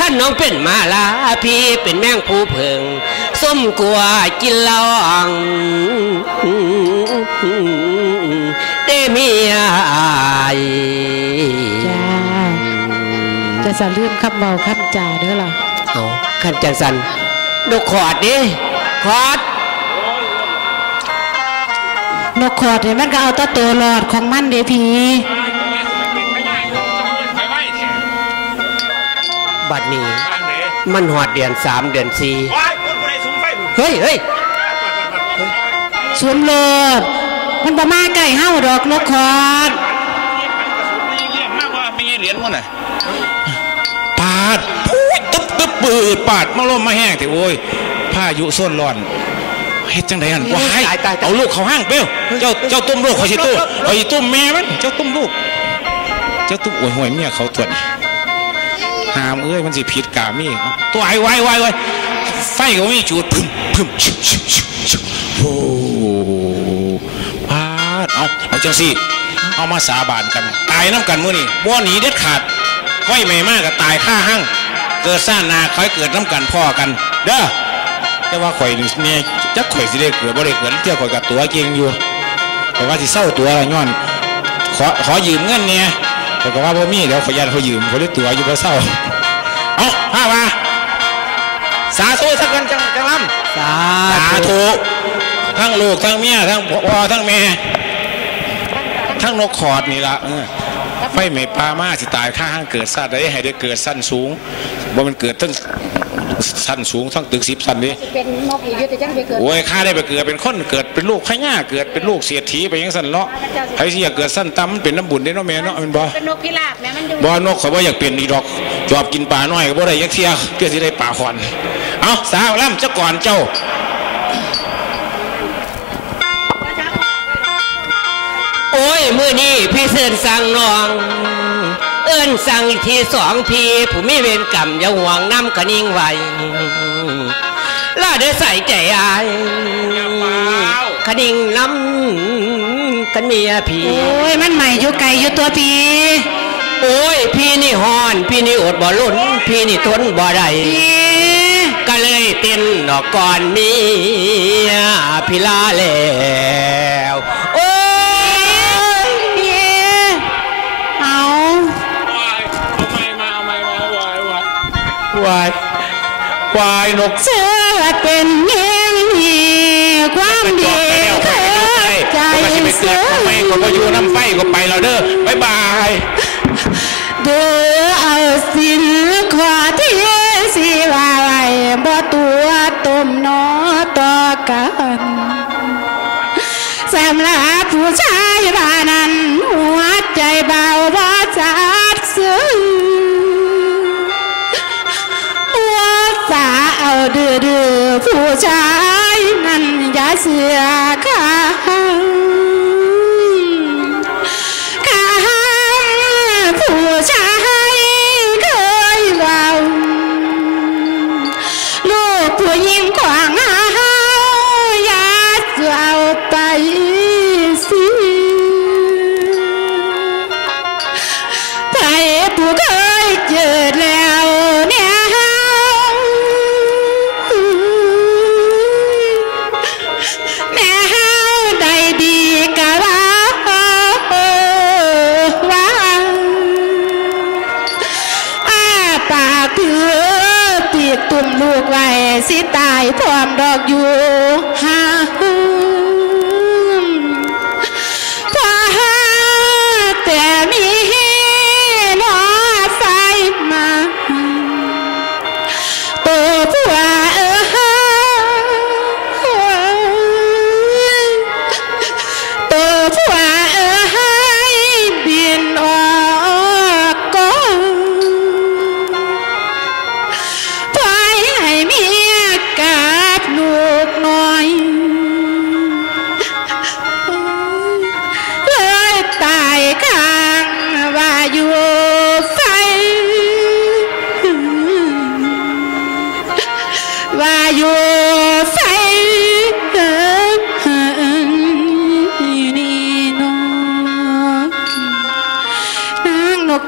ขั้นน้องเป็นมาลาพี่เป็นแมงผู้เพิงส้มกลัวกินเหล้าอ่างได้มียอายจ้าจะสะลืมคำเบาคำจ่าเด้อล่ะเอาขั้นจังสันดกขอดดิขอดนกขอดเนี่ยมันก็เอาตะตัวหลอดของมันเดพี่ บัดนี้มันหอดเดือนสามเดือนสี่เฮ้ยเฮ้ยสวมโลดมันประมาใกล้เฮาดอกนกขอดปาดพูดตึ๊บตึ๊บปืดปาดมาลมมาแห้งแต่โอ้ยพายุส้นร้อนเฮ็ดจังไดอันว้ายเอาลูกเขาห้างเปรี้ยวเจ้าเจ้าตุ้มลูกเขาสิตุ้มเขาสิตุ้มแม่มันเจ้าตุ้มลูก เจ้าตุ้มโอ้ยห่วยเมียเขาตรวจนี่ หามเอ้ยมันสิผิดกามีตัวไอ้ไว้ไว้ไว้ไฟก็มีจูดพึ่มพึ่มชิชิชิชิโอ้ปาดเอาเอาจังสิเอามาสาบานกัน ตายน้ำกันมื้อนี่บ่หนีเด็ดขาดไฟไม่มากก็ตายค่าหั่งเกิดซ่านนาคอยเกิดน้ำกันพ่อกัน เด้อแต่ว่าข่อยเนี่ยจักข่อยสิได้เกิดบ่ได้เกิดเที่ยวข่อยกับตัวเก่งอยู่แต่ว่าสิเศร้าตัวละย้อนขอขอยืมเงินเนี่ย แต่ก็ว่าบ่มีเดี๋ยวขอยันเขายืมเขาได้ตัวอยู่บ่เศร้าเอาผ้ามาสาธุสักกันจังจังลำสาสาธุทั้งลูกทั้งเมียทั้งพ่อทั้งแม่ทั้งนกขอดนี่ละเออไฟไหม้ปลามาสิตายข้าห้างเกิดสัตว์ได้ให้ได้เกิดสั้นสูงบ่มันเกิดทั้ง สั้นสูงทั้งตึกสิบสั้นนี่เป็นนกอีกเยอะแต่จังไปเกิดโอ้ยข้าได้ไปเกิดเป็นคนเกิดเป็นลูกข้าย่าเกิดเป็นลูกเสียทีไปยังสั้นเลาะใครที่อยากเกิดสั้นต่ำมันเป็นน้ำบุญได้เนาะแม่เนาะแมันบ่เป็นนกพิราบแม่มันอยู่บ่นกเขาบ่อยากเปลี่ยนอีดอกจอบกินปลาน้อยก็บ่ได้ยักเที่ยเพื่อสิได้ปลาขอนเอาสาวล่ำเจ้าก่อนเจ้าโอ้ยมือนี้พี่เสินสั่งน้อง เอิ้นสั่งอีกทีสองพี่ผู้มีเวรกรรมอย่าห่วงน้ำกระนิ่งไว้ล่าได้ใส่ใจอายกระนิ่งน้ำกันเมียพี่โอ้ยมันใหม่อยู่ไกลอยู่ตัวพี่โอ้ย พี่นี่ฮอน พี่นี่อดบ่ลุ้นพี่นี่ทนบ่ได้พี่ก็เลยเต้นดอกก่อนเมียพี่ลาแล้ว วายนกเชื่อเป็นยังมีความดีเกิดใจก็สิไปเกิเสื่ดอทำไมก็บ่อยู่น้ำไฟก็ไปแล้วเด้อบ๊ายบาย เอาดื้อดื้อๆ ถือปีกตุ่มลูกไว้สิตายพร้อมดอกอยู่ห้าพ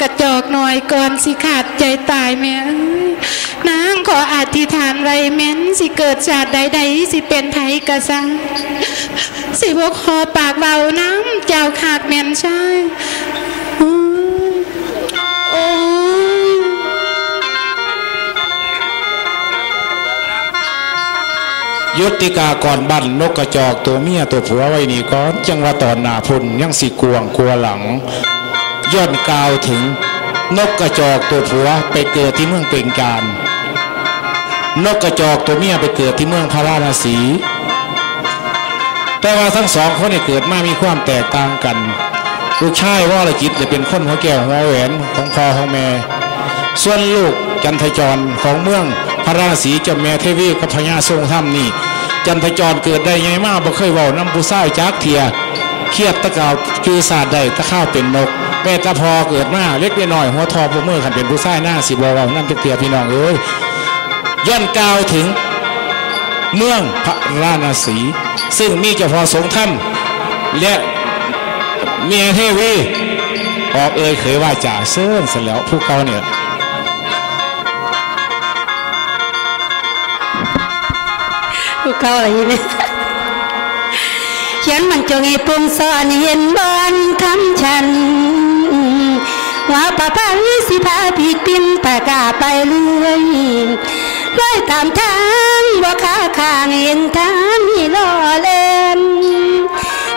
กระจอกหน่อยก่อนสิขาดใจตายแม่เอ้ยนางขออธิษฐานไรแม้นสิเกิดชาติใดๆสิเป็นไผกระซังสิบกคอปากเบาน้ำเจ้าขาดแม่นใช่โอ้ยโอ้ยยุติกาก่อนบันนกกระจอกตัวเมียตัวผัวไว้นี่ก่อนจังว่าตอนหนาพุ่นยังสิกวงกลัวหลัง ย้อนกล่าวถึงนกกระจอกตัวผัวไปเกิดที่เมืองเปล่งการ นกกระจอกตัวเมียไปเกิดที่เมืองพาราณสี แต่ว่าทั้งสองคนเนี่ยเกิดมามีความแตกต่างกัน ลูกชายว่าละจิตจะเป็นคนหัวแก้วหัวแหวนของพ่อของแม่ ส่วนลูกจันทจรของเมืองพระราศีเจ้าแม่เทวีกับพญาทรงถ้ำนี่ จันทจรเกิดได้ไงมาบ่เคยเว้าน้ำผู้ชายจักเทียเครียดตะกาวคือศาสตร์ใดตะข้าวเป็นนก แม่ตะพอเกิดมาเล็กน้อยหัวทอพวกมือขันเป็นผู้ชายหน้าสิบว้าน้ำเทียพี่น้องเอ้ยย้อนกล่าวถึงเมืองพระราณสี ซึ่งมีเจ้าพอสงฆ์ถ้ำและเมียเทวีออกเอ่ยเคยว่าจ่าเซิ่นเสร็จแล้วพวกเขาเนี่ยผู้เขาอะไรเนี่ยเขียนมันจงให้ปรุงสอนเห็นบอนคำฉัน ว่าป่าพังสิพาปีกปินปากาไปเรื่อยลอยตามทางว่าขาข้างเห็นทางนี่ล่อเล่น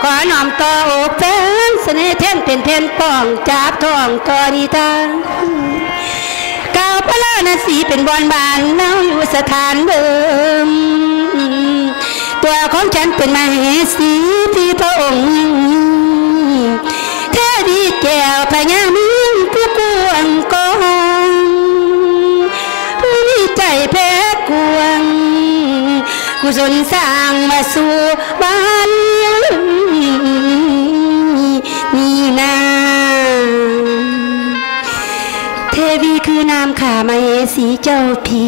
ขอน้อมต่ออกแฟนเสน่ห์เท่นเป็นเพนป้องจับท้องต่อนิทานกาวพระลานาสีเป็นบอนบานเน่าอยู่สถานเดิม ตัวของฉันเป็นมเหสีที่พระองค์แท้ดีแก้วพญามิ ศลสร้างมาสู่บ้านนี่นาเทวีคือนามขามาเอสีเจ้าพี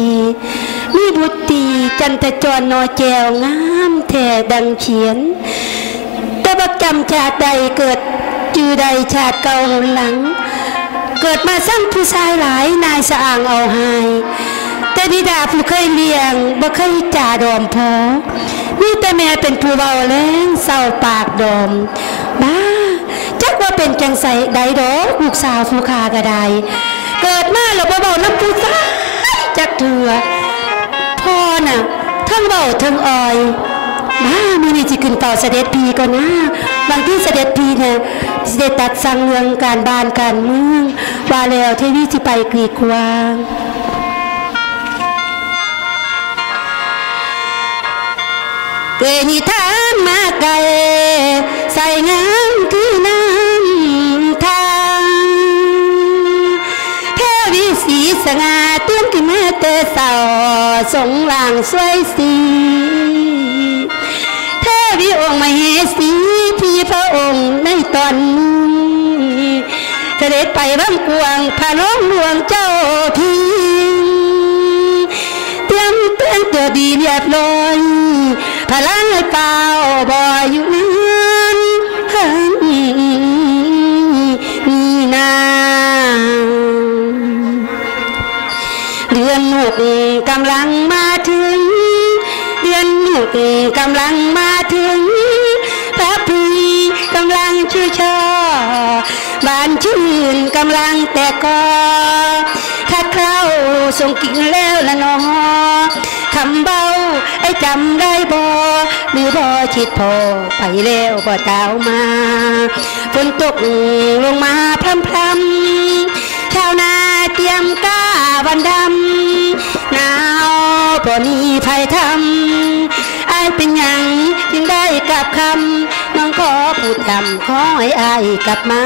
มีบุตรีจันทจรนอแจวงามแท่ดังเขียน แต่บักจำชาติใดเกิดจือใดชาติเก่าหนหลัง เกิดมาสร้างผู้ชายหลายนายสะอ่างเอาหาย แต่บิดาผู้เคยเลี้ยงบ่เคยจ่าดอมพอมีแต่แม่เป็นผู้เบาแรงเศร้าปากดอมบ้าจักว่าเป็นจังใสใดดอกลูกสาวผู้คากระไดเกิดมาแล้วบ่เบาน้ำผู้ชาจักเถื่อพ่อน่ะทั้งเบาทั้งอ่อยมามือนี้จิขึ้นเป่าเสด็จพีก่อนนะบางที่เสด็จพีเนี่ยเสด็จตัดสั่งเมืองการบ้านการเมืองว่าแล้วเทวีสิไปกรีกวาง เกยนิทานมาไกลใส่งามคือน้ำทางเทวีสีสง่าเตื้อนขึ้นมาเตอเสาสงหลังสวยสีเทวีองค์มเหสีพี่พระองค์ในตอนนี้เสด็จไปบ้างกวงพาน้องหลวงเจ้าพี่เตรียมเตือนตัวดีเรียบร้อย พลังเปล่าบ่อยู่นั้นนี่นาเดือนหกกำลังมาถึง เดือนหกกำลังมาถึงพระพรีกำลังชื่อชอบานชื่นกำลังแต่กอคัดเข้า ส่งกิ่งแล้วละนอคำเบาไอ้จำได้บ่หรือบ่ชิดพอไปแล้วบ่ตาวมาฝนตกลงมาพรำพรำชาวนาเตรียมก้าวันดำหนาวบ่มีภัยทำอายเป็นยังจึงได้กลับคำ องขอพูดคำขอให้อายกลับมา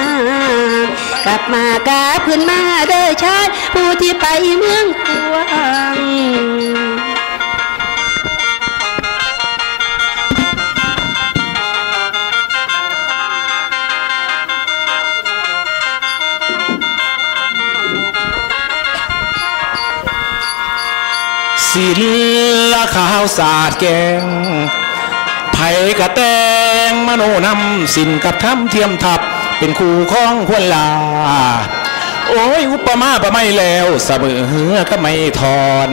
กลับมากลับขึ้นมาเด้อชายผู้ที่ไปเมืองกวางศิลขาวสาดแก่ กระแตงมโนนำสินกับทำเทียมทับ เป็นคู่ของควรลา โอ้ย อุปมาประไม่แล้วเสมอเหือก็ไม่ทอน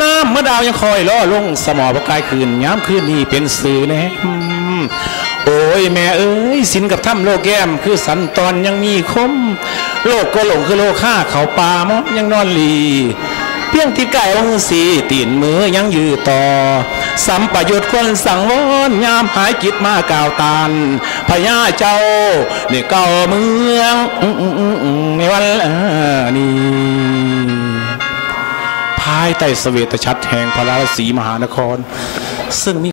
น้ำเมื่อดาวยังคอยล่อลงสมอประกายคืนย้ำคืนนี้เป็นสื่อแน่โอ้ยแม่เอ้ยสินกับถ้ำโลกแก้มคือสันตอนยังมีคม โลกก็หลงคือโลกฆ่าเขาปลามอยังนอนหลี เพียงที่ไก่องสีตีนมือยังยือต่อสัมประยุทธ์คนสั่งวอนยามหายจิตมากล่าวตานพญาเจ้าเนี่เก่าเมืองในวันนี้ภายใต้เสวตชัดแห่งพระราศีมหานคร ซึ่งมี